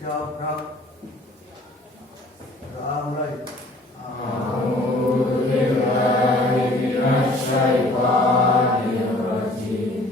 Siap, mulai.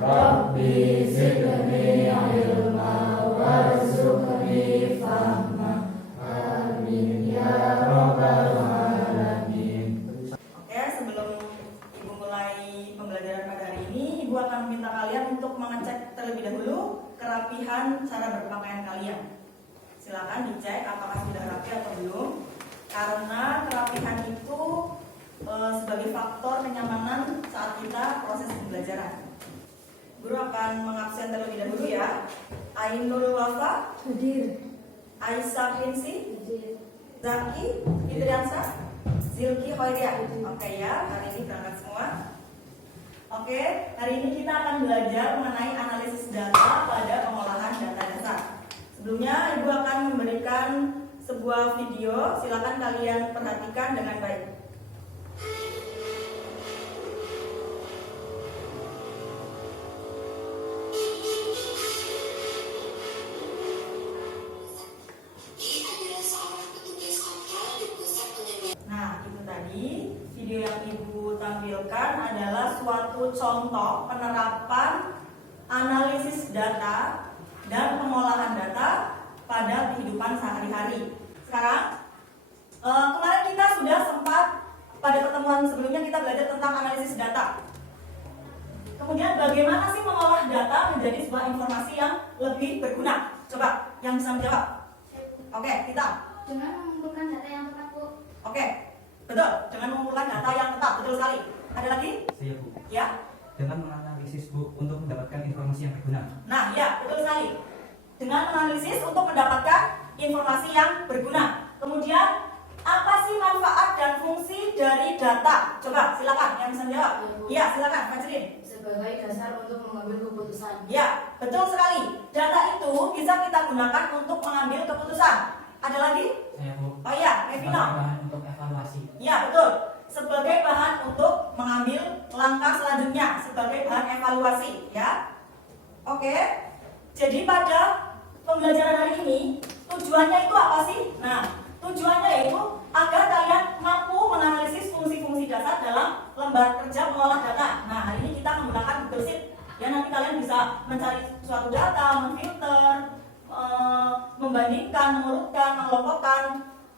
Rabbi zidni ilma warzuqni fahma. Amin ya rabbal alamin. Oke, sebelum Ibu mulai pembelajaran pada hari ini, Ibu akan meminta kalian untuk mengecek terlebih dahulu kerapihan cara berpakaian kalian. Silakan dicek apakah sudah rapi atau belum, karena kerapihan itu sebagai faktor kenyamanan saat kita proses pembelajaran. Guru akan mengabsen terlebih dahulu ya. Ainul Wafa Hadir. Aisyah Pinsi, Hadir. Zaki Fitriansa, Zilki Hoiria. Oke ya, hari ini berangkat semua. Oke, hari ini kita akan belajar mengenai analisis data pada pengolahan data dasar. Sebelumnya Ibu akan memberikan sebuah video, silakan kalian perhatikan dengan baik. Nah, itu tadi video yang Ibu tampilkan adalah suatu contoh penerapan analisis data dan pengolahan data pada kehidupan sehari-hari. Sekarang, kemarin kita sudah sempat pada pertemuan sebelumnya kita belajar tentang analisis data. Kemudian bagaimana sih mengolah data menjadi sebuah informasi yang lebih berguna? Coba, yang bisa menjawab. Oke, kita. Dengan mengumpulkan data yang tepat, Bu. Oke, betul. Dengan mengumpulkan data yang tepat, betul sekali. Ada lagi? Saya, Bu. Ya. Dengan menganalisis, Bu, untuk mendapatkan informasi yang berguna. Nah, ya, betul sekali. Dengan menganalisis untuk mendapatkan informasi yang berguna. Kemudian, apa sih manfaat dan fungsi dari data? Coba, silakan yang bisa menjawab. Iya, silakan, Fajrin. Sebagai dasar untuk mengambil keputusan. Ya, betul sekali. Data itu bisa kita gunakan untuk mengambil keputusan. Ada lagi? Saya, Bu. Oh iya, Evino. Sebagai bahan untuk evaluasi. Ya, betul. Sebagai bahan untuk mengambil langkah selanjutnya, sebagai bahan evaluasi, ya. Oke. Jadi pada pembelajaran hari ini, tujuannya itu apa sih? Nah, tujuannya yaitu agar kalian mampu menganalisis fungsi-fungsi dasar dalam lembar kerja mengolah data. Nah, hari ini kita menggunakan Google Sheet. Ya, nanti kalian bisa mencari suatu data, memfilter, membandingkan, mengurutkan, mengelompokkan,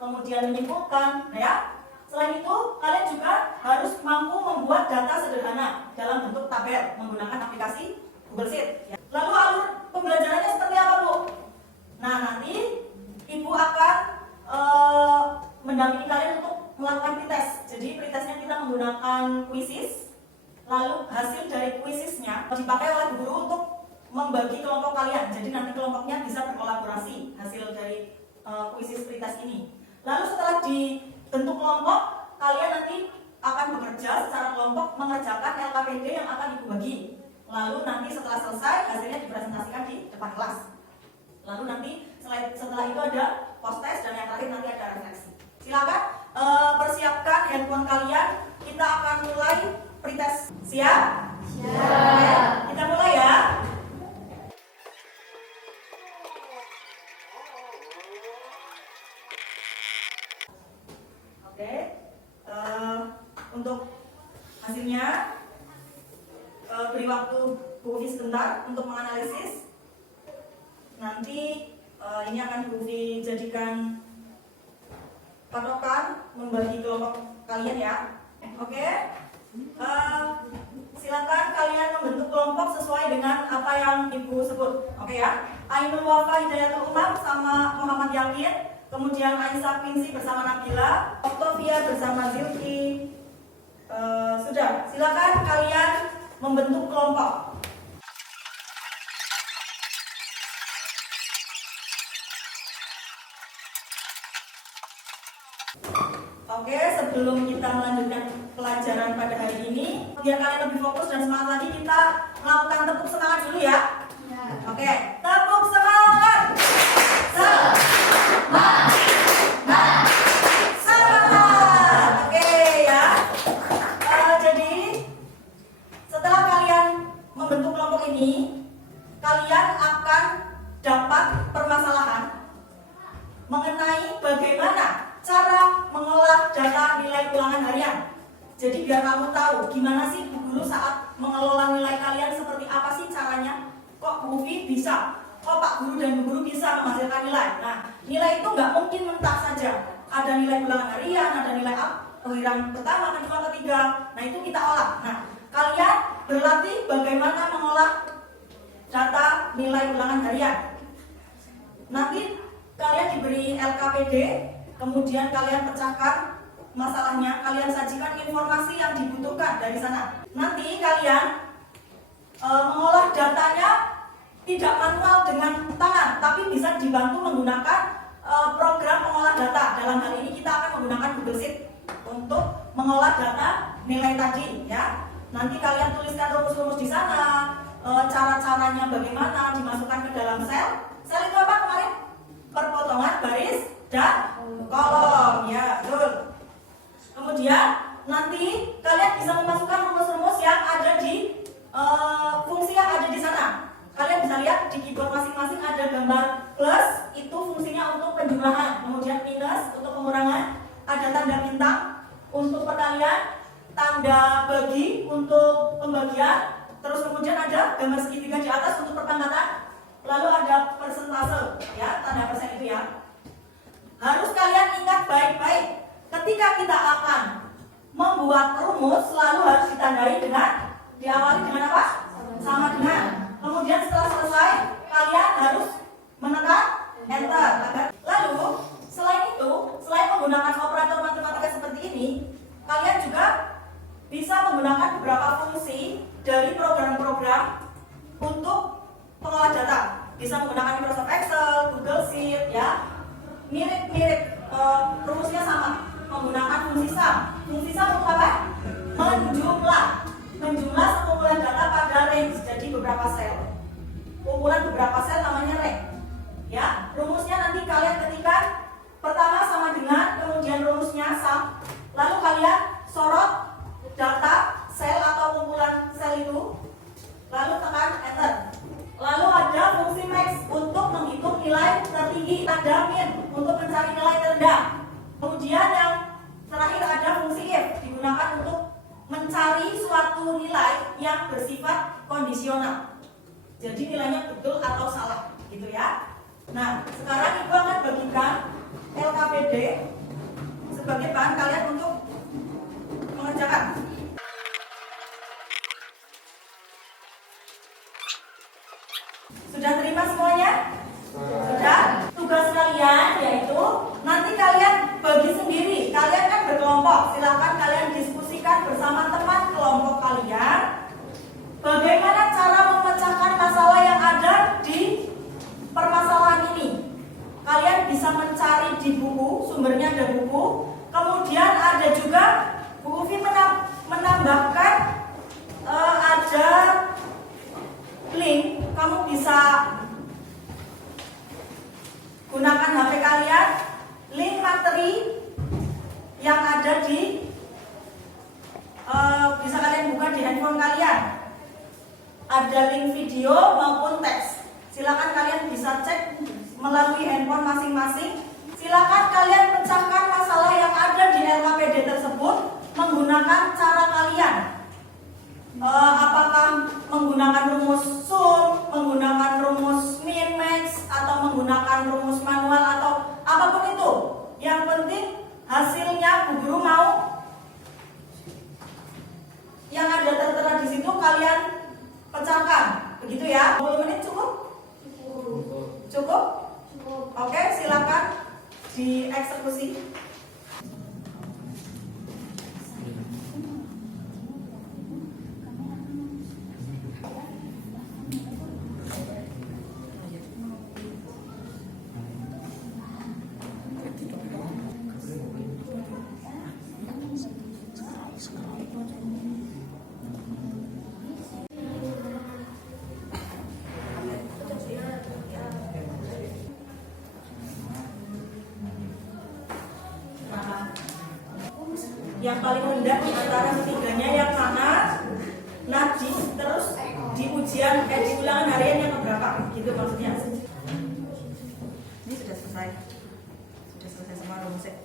kemudian menyimpulkan, ya. Selain itu, kalian juga harus mampu membuat data sederhana dalam bentuk tabel menggunakan aplikasi Google Sheet. Ya. Lalu alur pembelajarannya seperti apa, Bu? Nah, nanti Ibu akan mendampingi kalian untuk melakukan pretest. Jadi pretestnya kita menggunakan quizzes. Lalu hasil dari quizzesnya dipakai oleh guru untuk membagi kelompok kalian. Jadi nanti kelompoknya bisa berkolaborasi hasil dari quizzes pretest ini. Lalu setelah dibentuk kelompok, kalian nanti akan bekerja secara kelompok mengerjakan LKPD yang akan Ibu bagi. Lalu nanti setelah selesai hasilnya dipresentasikan di depan kelas. Lalu nanti setelah itu ada post test dan yang terakhir nanti ada refleksi. Silakan persiapkan handphone kalian. Kita akan mulai pretest. Siap? Siap. Kita mulai ya. Oke. Untuk hasilnya beri waktu Bu Ufi sebentar untuk menganalisis. Nanti ini akan Bu Ufi jadikan patokan membagi kelompok kalian ya. Oke. Silakan kalian membentuk kelompok sesuai dengan apa yang Ibu sebut. Oke ya. Ainul Wafa Hidayatul Umam sama Muhammad Yakin. Kemudian Aisyah Pinsi bersama Nabila. Octavia bersama Zilki. Sudah. Silakan kalian membentuk kelompok. Oke, sebelum kita melanjutkan pelajaran pada hari ini, biar kalian lebih fokus dan semangat lagi, kita melakukan tepuk semangat dulu ya. Oke, tepuk semangat. Semangat. Oke ya. Jadi setelah kalian membentuk kelompok ini, kalian akan dapat permasalahan guru bisa menghasilkan nilai. Nah, nilai itu nggak mungkin mentah saja. Ada nilai ulangan harian, ada nilai ulangan pertama, kedua, ketiga. Nah, itu kita olah. Nah, kalian berlatih bagaimana mengolah data nilai ulangan harian. Nanti kalian diberi LKPD, kemudian kalian pecahkan masalahnya, kalian sajikan informasi yang dibutuhkan dari sana. Nanti kalian mengolah datanya tidak manual dengan tangan, tapi bisa dibantu menggunakan program pengolah data. Dalam hal ini kita akan menggunakan Google Sheet untuk mengolah data nilai tadi, ya. Nanti kalian tuliskan rumus-rumus di sana, cara-caranya bagaimana dimasukkan ke dalam sel. Sel itu apa kemarin? Perpotongan baris dan kolom, ya, betul. Kemudian nanti kalian bisa memasukkan rumus-rumus yang ada di fungsi yang ada di sana. Kalian bisa lihat di keyboard masing-masing ada gambar plus, itu fungsinya untuk penjumlahan. Kemudian minus untuk pengurangan, ada tanda bintang untuk perkalian, tanda bagi untuk pembagian, terus kemudian ada gambar segitiga di atas untuk perpangkatan, lalu ada persentase, ya, tanda persen itu, ya. Harus kalian ingat baik-baik, ketika kita akan membuat rumus selalu harus ditandai dengan, diawali dengan apa? Sama dengan. Kemudian setelah selesai, kalian harus menekan enter. Lalu selain itu, selain menggunakan operator matematika seperti ini, kalian juga bisa menggunakan beberapa fungsi dari program-program untuk pengolah data. Bisa menggunakan Microsoft Excel, Google Sheet, ya. Mirip-mirip, rumusnya sama. Menggunakan fungsi sum. Fungsi sum untuk apa? Menjumlah sekumpulan data pada range, jadi beberapa sel. Kumpulan beberapa sel namanya range. Ya, rumusnya nanti kalian ketikkan pertama sama dengan, kemudian rumusnya sum. Lalu kalian sorot data sel atau kumpulan sel itu, lalu tekan enter. Lalu ada fungsi max untuk menghitung nilai tertinggi, ada min untuk mencari nilai terendah. Kemudian yang terakhir ada fungsi if, digunakan untuk mencari suatu nilai yang bersifat kondisional. Jadi nilainya betul atau salah, gitu ya. Nah, sekarang Ibu akan bagikan LKPD sebagai bahan kalian untuk mengerjakan. Sudah terima semuanya? Sudah. Tugas kalian yaitu nanti kalian bagi sendiri. Kalian kan berkelompok. Silakan kalian diskusikan bersama teman kelompok kalian. Bagaimana cara memecahkan masalah yang ada di permasalahan ini? Kalian bisa mencari di buku, sumbernya ada buku. Kemudian ada juga Bu Ufi menambahkan ada link. Kamu bisa gunakan HP kalian, link materi yang ada di bisa kalian buka di handphone kalian. Ada link video maupun teks. Silakan kalian bisa cek melalui handphone masing-masing. Silakan kalian pecahkan masalah yang ada di LKPD tersebut menggunakan cara kalian. Apakah menggunakan rumus sum, menggunakan rumus min max, atau menggunakan rumus manual, atau apapun itu. Yang penting hasilnya Bu Guru mau yang ada tertera di situ kalian pecahkan. Begitu ya. 20 menit cukup? Cukup? Oke, silakan dieksekusi. Yang paling rendah di antara ketiganya yang mana? Nah, terus di ujian di ulangan harian yang keberapa? Gitu maksudnya. Ini sudah selesai. Sudah selesai semua rumusnya.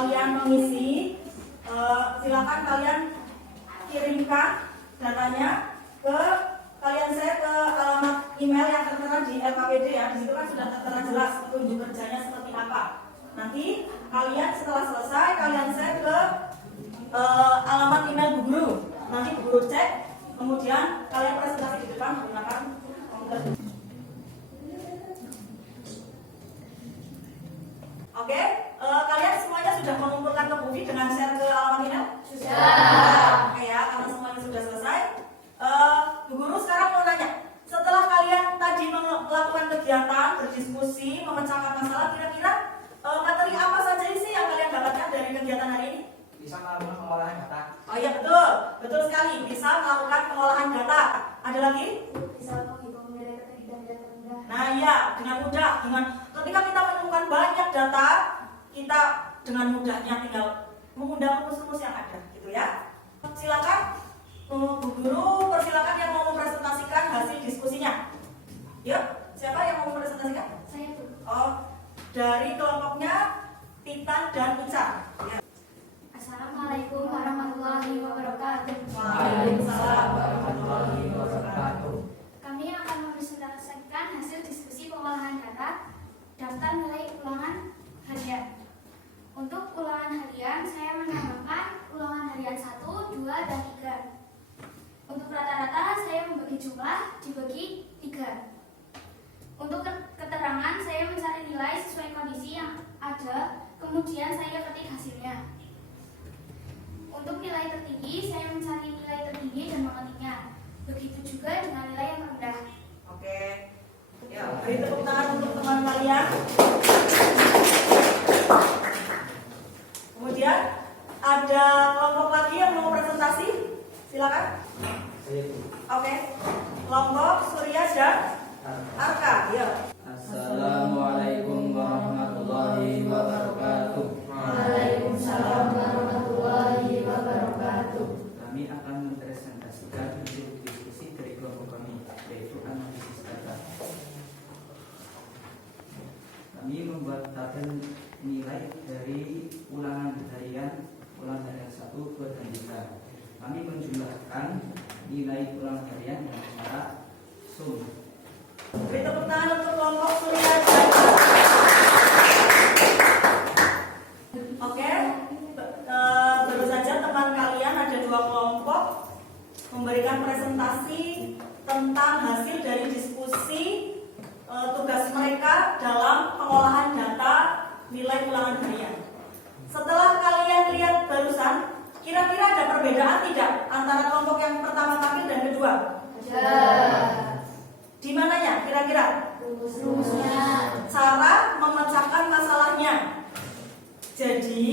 kalian mengisi, silakan kalian kirimkan datanya ke kalian share ke alamat email yang tertera di LKPD ya. Di situ kan sudah tertera jelas petunjuk kerjanya seperti apa. Nanti kalian setelah selesai kalian share ke alamat email Bu Guru. Nanti Bu Guru cek, kemudian kalian presentasi di depan menggunakan komputer. Oke, kalian semuanya sudah mengumpulkan ke Budi dengan share ke alamat email? Sudah. Oke ya, karena semuanya sudah selesai. Bu Guru sekarang mau nanya, setelah kalian tadi melakukan kegiatan, berdiskusi, memecahkan masalah, kira-kira materi apa saja sih yang kalian dapatkan dari kegiatan hari ini? Bisa melakukan pengolahan data. Oh iya betul, betul sekali. Bisa melakukan pengolahan data. Ada lagi? Bisa menghitung nilai keterhitungan dan rendah. Nah iya, dengan mudah. Ketika kita menemukan banyak data, kita dengan mudahnya tinggal mengundang rumus-rumus yang ada, gitu ya. Silakan Bu Guru, persilakan yang mau mempresentasikan hasil diskusinya. Yuk, siapa yang mau mempresentasikan? Saya tuh. Oh, dari kelompoknya Titan dan Ica. Ya. Assalamualaikum warahmatullahi wabarakatuh. Waalaikumsalam warahmatullahi wabarakatuh. Kami akan mempresentasikan hasil diskusi pengolahan data daftar nilai ulangan harian. Untuk ulangan harian, saya menambahkan ulangan harian 1, 2, dan 3. Untuk rata-rata, saya membagi jumlah dibagi 3. Untuk keterangan, saya mencari nilai sesuai kondisi yang ada, kemudian saya ketik hasilnya. Untuk nilai tertinggi, saya mencari nilai tertinggi dan mengetiknya. Begitu juga dengan nilai yang rendah. Oke. Ya, beri tepuk tangan untuk teman kalian. Kemudian ada kelompok lagi yang mau presentasi. Silakan. Oke. Kelompok Surya dan Arka. Ya. Assalamualaikum warahmatullahi wabarakatuh. Waalaikumsalam warahmatullahi wabarakatuh. Kami akan mempresentasikan hasil diskusi dari kelompok kami, yaitu analisis data. Kami membuat tabel nilai dari ulangan harian 1, 2, dan 3. Kami menjumlahkan nilai ulangan harian dengan cara sum. Beri tepuk tangan untuk kelompok Surya dan Arka. Oke. Baru saja teman kalian ada 2 kelompok memberikan presentasi tentang hasil dari diskusi tugas mereka dalam pengolahan data nilai ulangan harian. Setelah kalian lihat barusan, kira-kira ada perbedaan tidak antara kelompok yang pertama tampil dan kedua? Ada. Di mananya kira-kira? Rumusnya. Cara memecahkan masalahnya. Jadi,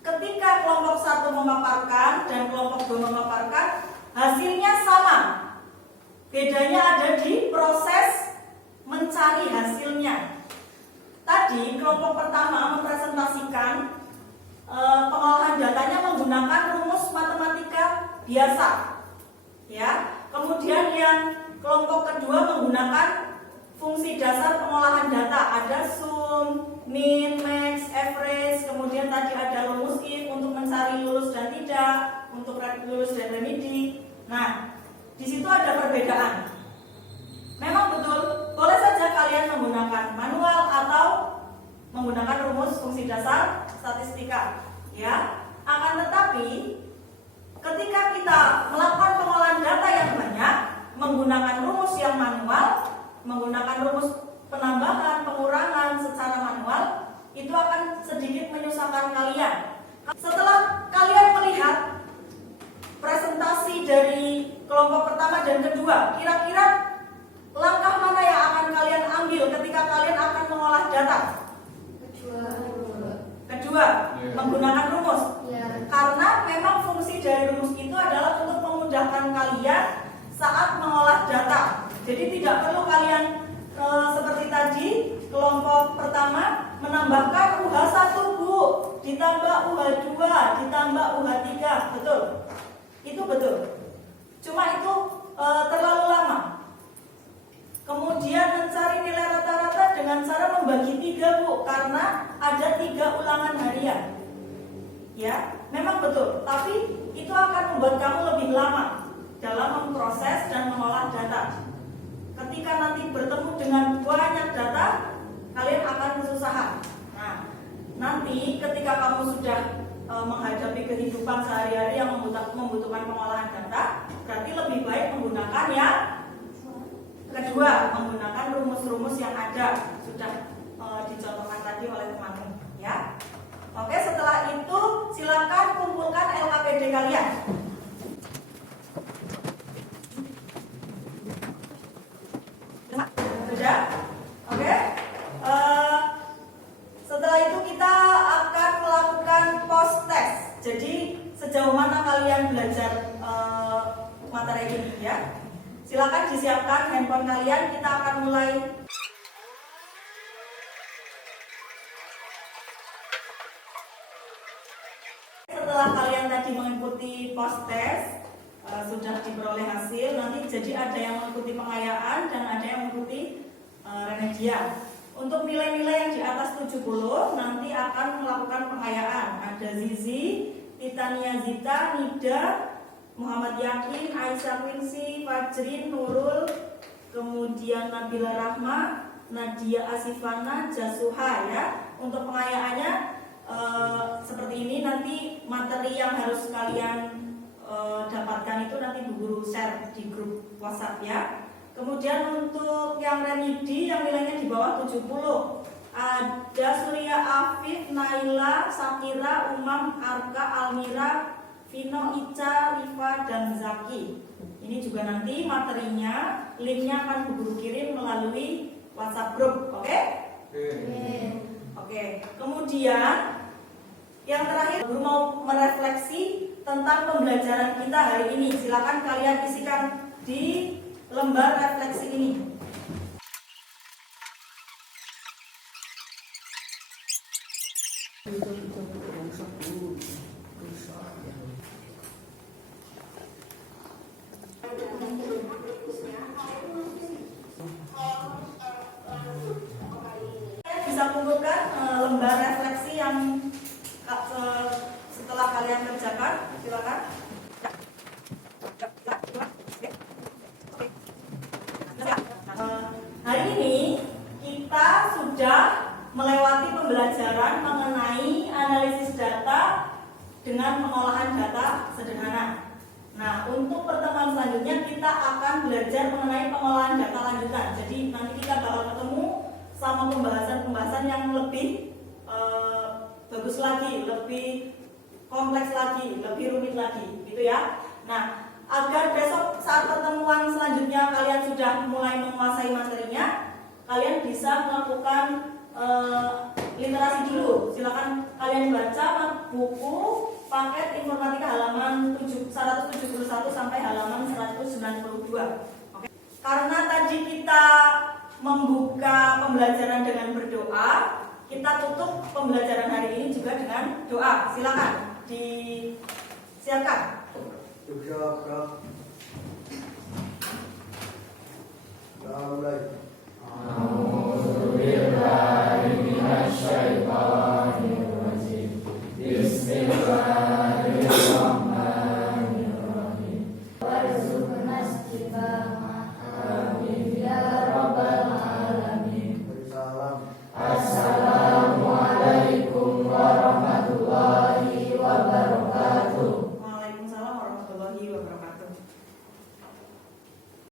ketika kelompok 1 memaparkan dan kelompok 2 memaparkan, hasilnya sama. Bedanya ada di proses mencari hasilnya. Tadi kelompok pertama mempresentasikan pengolahan datanya menggunakan rumus matematika biasa. Ya. Kemudian yang kelompok kedua menggunakan fungsi dasar pengolahan data. Ada sum, min, max, average. Kemudian tadi ada rumus if untuk mencari lulus dan tidak, untuk lulus dan remedi. Nah, di situ ada perbedaan. Memang betul, boleh saja kalian menggunakan manual atau menggunakan rumus fungsi dasar statistika, ya. Akan tetapi, ketika kita melakukan pengolahan data yang banyak menggunakan rumus yang manual, menggunakan rumus penambahan, pengurangan secara manual, itu akan sedikit menyusahkan kalian. Setelah kalian melihat presentasi dari kelompok pertama dan kedua, kira-kira langkah mana yang akan kalian ambil ketika kalian akan mengolah data? Kedua, menggunakan rumus. Karena memang fungsi dari rumus itu adalah untuk memudahkan kalian saat mengolah data. Jadi tidak perlu kalian seperti tadi kelompok pertama menambahkan UH1 Bu, ditambah UH2, ditambah UH3, betul? Itu betul. Cuma itu terlalu lama. Kemudian mencari nilai rata-rata dengan cara membagi 3 Bu, karena ada 3 ulangan harian. membuat kamu lebih lama dalam memproses dan mengolah data. Ketika nanti bertemu dengan banyak data, kalian akan kesusahan. Nah, nanti ketika kamu sudah menghadapi kehidupan sehari-hari yang membutuhkan pengolahan data, berarti lebih baik menggunakan yang kedua, menggunakan rumus-rumus yang ada sudah dicontohkan tadi oleh teman-teman, ya. Oke, setelah itu silakan kumpulkan LKPD kalian. Sudah? Oke. Setelah itu kita akan melakukan post test. Jadi sejauh mana kalian belajar materi ini, ya? Silakan disiapkan handphone kalian. Kita akan mulai. Setelah kalian tadi mengikuti post test, sudah diperoleh hasil, nanti jadi ada yang mengikuti pengayaan dan ada yang mengikuti remedial. Untuk nilai-nilai yang di atas 70 nanti akan melakukan pengayaan. Ada Zizi, Titania Zita, Nida, Muhammad Yakin, Aisyah Quincy, Fajrin, Nurul, kemudian Nabila Rahma, Nadia Asifana, Jasuha, ya. Untuk pengayaannya seperti ini. Nanti materi yang harus kalian dapatkan itu nanti Bu Guru share di grup WhatsApp, ya. Kemudian untuk yang remedi yang nilainya di bawah 70 ada Surya Afif, Naila, Sakira, Umam, Arka, Almira, Vino, Ica, Rifa, dan Zaki. Ini juga nanti materinya, linknya akan Bu Guru kirim melalui WhatsApp grup, oke? Oke. Kemudian yang terakhir, Guru mau merefleksi tentang pembelajaran kita hari ini. Silakan kalian isikan di lembar refleksi ini. Bisa kumpulkan lembar refleksi yang setelah kalian kerjakan, silakan. Hari ini kita sudah melewati pembelajaran mengenai analisis data dengan pengolahan data sederhana. Nah, untuk pertemuan selanjutnya kita akan belajar mengenai pengolahan data lanjutan. Jadi nanti kita bakal ketemu sama pembahasan-pembahasan yang lebih bagus lagi, lebih kompleks lagi, lebih rumit lagi, gitu ya. Nah, agar besok saat pertemuan selanjutnya kalian sudah mulai menguasai materinya, kalian bisa melakukan literasi dulu. Silakan kalian baca buku paket informatika halaman 171 sampai halaman 192. Oke. Karena tadi kita membuka pembelajaran dengan berdoa, kita tutup pembelajaran hari ini juga dengan doa. Silakan disiapkan.